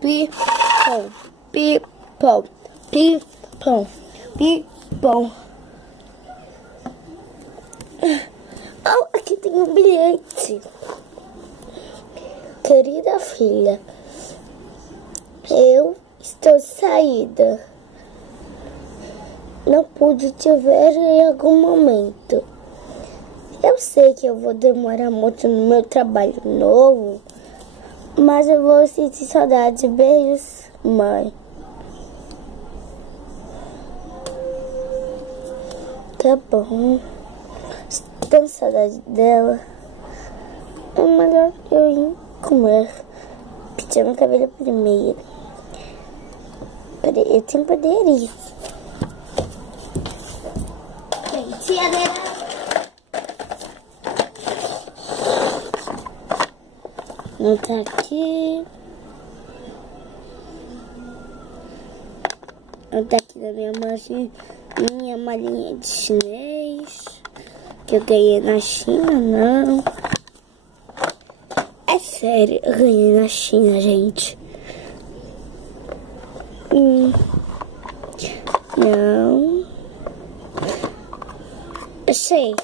Pipom, pipom, pipom, pipom. Oh, aqui tem um bilhete. Querida filha, eu estou de saída. Não pude te ver em algum momento. Eu sei que eu vou demorar muito no meu trabalho novo, mas eu vou sentir saudade. Beijos, mãe. Tá bom. Estou com saudade dela. É melhor eu ir comer. Pintar meu cabelo primeiro. Peraí, eu tenho poderes. Penteadeira. Não tá aqui. Não tá aqui na minha malinha de chinês. Que eu ganhei na China, não. É sério, eu ganhei na China, gente. Não. Eu sei.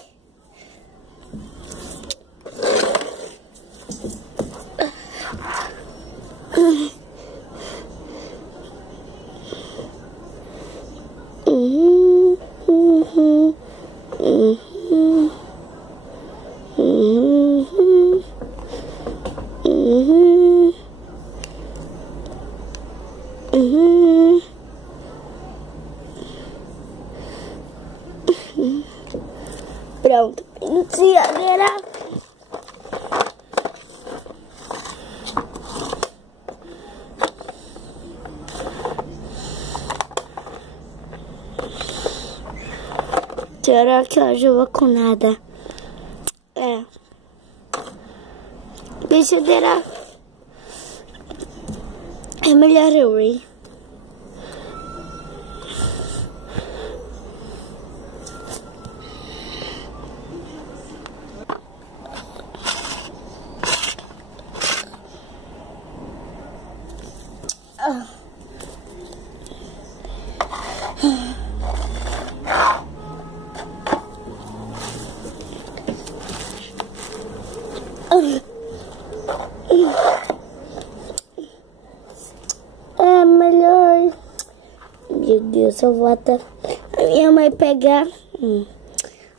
Pronto, penteadeira. Será que hoje eu vou com nada? É. Penteadeira. É melhor eu ir. É melhor. Meu Deus, eu vou até a minha mãe pegar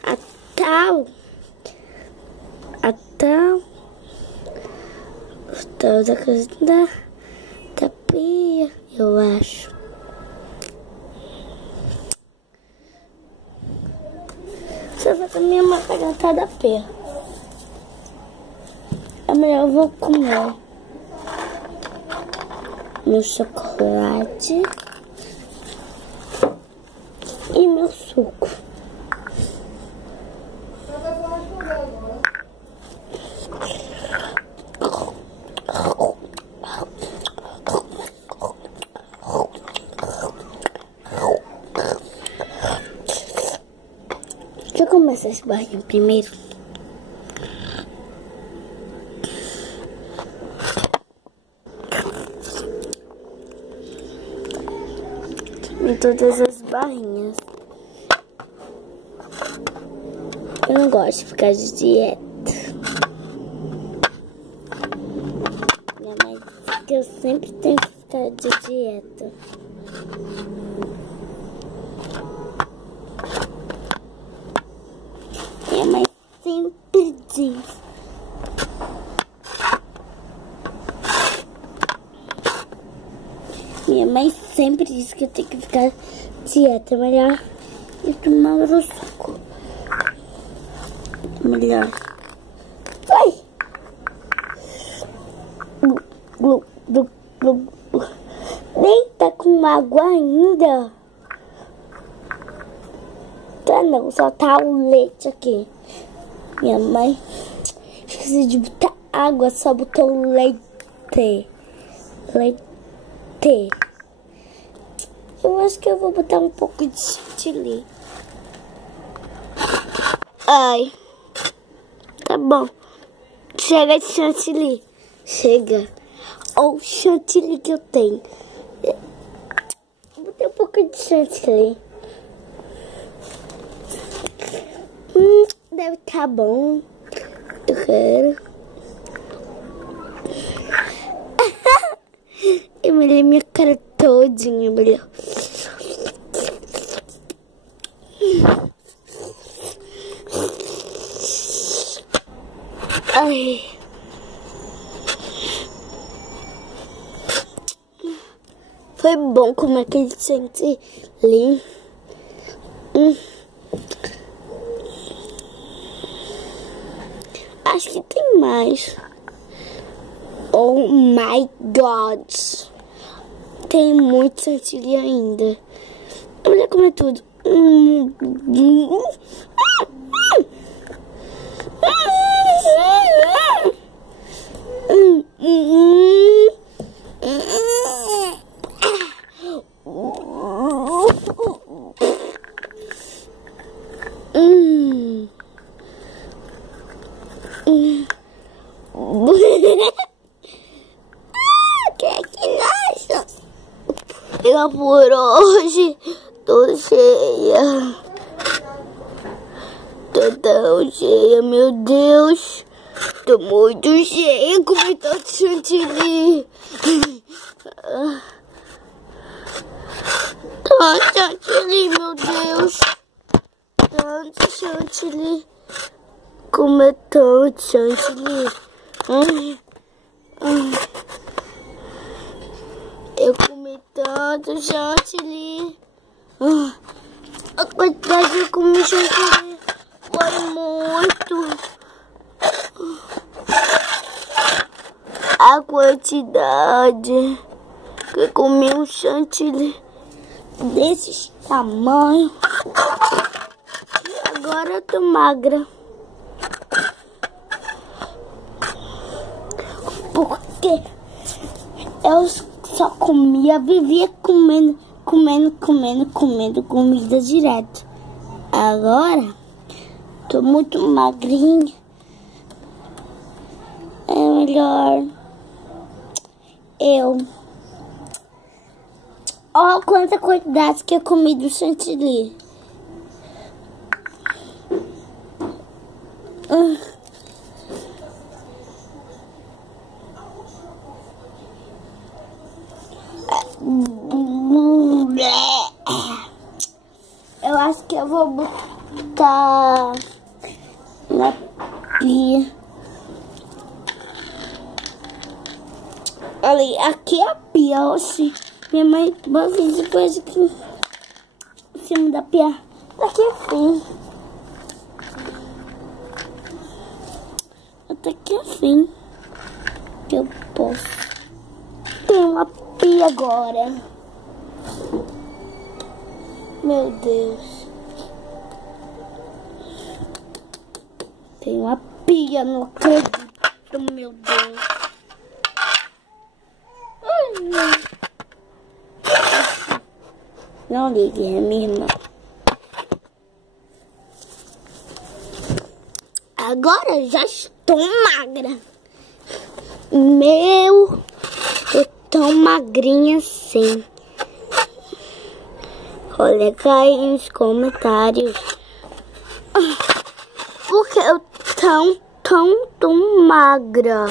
a tal da coisa da pia, eu acho. Você vai com a minha mãe pegar a tal da pia. É melhor eu vou comer meu chocolate e meu suco. Deixa eu começar esse barrinho primeiro. Em todas as barrinhas. Eu não gosto de ficar de dieta. Minha mãe diz que eu sempre tenho que ficar de dieta. Minha mãe sempre diz. Minha mãe sempre diz que eu tenho que ficar dieta. Melhor eu tomar o suco. Melhor. Vai! Glu, glu, glu, glu. Nem tá com água ainda. Tá não, só tá o leite aqui. Minha mãe esqueci de botar água, só botou leite. Leite. Eu acho que eu vou botar um pouco de chantilly. Ai. Tá bom. Chega de chantilly. Chega. Olha o chantilly que eu tenho. Vou ter um pouco de chantilly. Deve estar bom. Eu quero. Eu molhei minha cara todinha, melhor. Ai. Foi bom comer aquele chantilly. Acho que tem mais. Oh my God. Tem muito chantilly ainda. Eu vou comer tudo. Que nojo! Eu por hoje tô cheia. Tô tão cheia, meu Deus. Tô muito cheia, comi tanto chantilly. Tanto chantilly, meu Deus. Tanto chantilly. Comer tanto chantilly. Eu comi tanto chantilly. A quantidade que eu comi chantilly foi muito. A quantidade que eu comi um chantilly desses tamanhos. E agora eu tô magra. Porque eu só vivia comendo comida direto. Agora tô muito magrinha. É melhor eu. Olha quanta quantidade que eu comi do chantilly. Eu acho que eu vou botar na pia. Olha, aqui é a pia, oxi. Minha mãe bota essa coisa aqui em cima da pia. Daqui assim. Até que assim que eu posso. Tem uma pia agora. Meu Deus. Tem uma pia, não acredito. Meu Deus. Não ligue, é minha irmã. Agora eu já estou magra. Eu tão magrinha assim. Coloca aí nos comentários. Porque eu tão magra.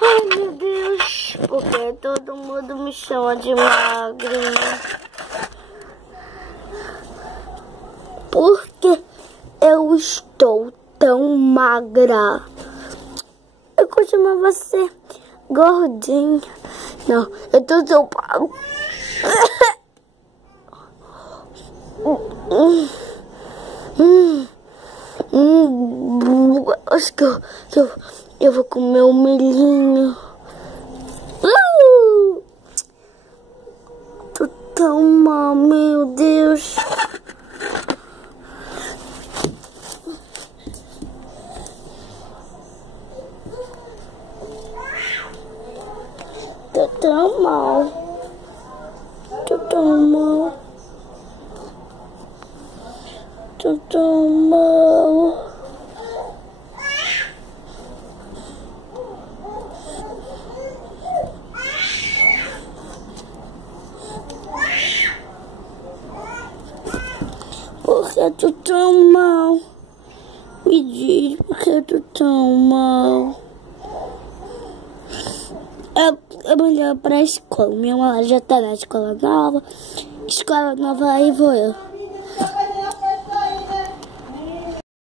Ai, meu Deus. Porque todo mundo me chama de magrinha. Porque eu estou tão magra. Eu costumava ser gordinha. Não, eu tô tão... Acho que eu vou comer um milhinho. Tô tão mal, meu Deus. Tô tão mal. Tô tão mal. Tô tão mal. eu tô tão mal? Me diz por que eu tô tão mal. Eu mandei ela pra escola. Minha mãe já tá na escola nova. Escola nova, aí vou eu.